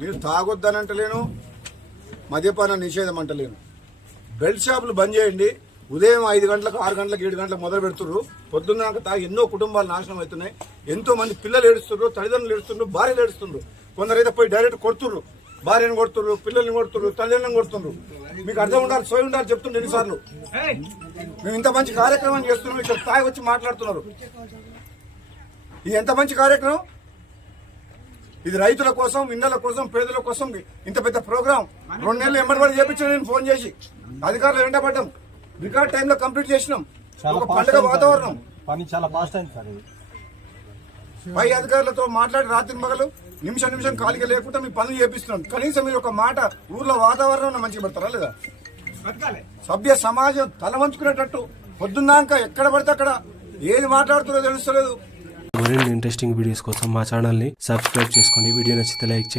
నేను తాగొద్దని అంటలేను, మద్యపాన నిషేధం అంటలేను. బెల్ట్ షాపులు బంద్ చేయండి. ఉదయం 5 గంటలకు 6 గంటలకు 7 గంటలకు మొదలు పెడుతున్నారు. పొద్దున్నాక తాగి ఎన్నో కుటుంబాలు నాశనం అవుతున్నాయి. ఎంతో మంది పిల్లలు ఏడుస్తున్నారు, తల్లిదండ్రులు ఏడుస్తున్నారు, భార్యలు ఏడుస్తున్నారు. కొందరైతే పోయి డైరెక్ట్ కొడుతున్నారు, భార్యను కొడుతున్నారు, పిల్లల్ని కొడుతున్నారు, తల్లిదండ్రులను కొడుతున్నారు. మీకు అర్థం ఉండాలి, సోయి ఉండాలి చెప్తుండే ఎన్నిసార్లు. మేము ఇంత మంచి కార్యక్రమం చేస్తున్నాం, ఇక్కడ తాగి వచ్చి మాట్లాడుతున్నారు. ఇది ఎంత మంచి కార్యక్రమం. ఇది రైతుల కోసం, ఇండ్ల కోసం, పేదల కోసం ఇంత పెద్ద ప్రోగ్రాం 2 నెలలు ఎంబడి చేపించాను నేను ఫోన్ చేసి. అధికారులు వెంటబడ్డాం, రికార్డ్ టైంలో కంప్లీట్ చేసినాం. ఒక పండుగ వాతావరణం. పని చాలా ఫాస్ట్ అయింది సార్. పై అధికారులతో మాట్లాడి రాత్రి మగలు నిమిషం ఖాళీగా లేకుండా మీ పనులు చేపిస్తున్నాం. కనీసం మీరు ఒక మాట ఊర్లో వాతావరణం మంచిగా పెడతారా లేదా? సభ్య సమాజం తల వంచుకునేటట్టు పొద్దున్నాక ఎక్కడ పడితే అక్కడ ఏది మాట్లాడుతున్నారో తెలుస్తలేదు. మరిన్ని ఇంట్రెస్టింగ్ వీడియోస్ కోసం మా ఛానల్ని సబ్స్క్రైబ్ చేసుకోండి. వీడియో నచ్చితే లైక్ చేయండి.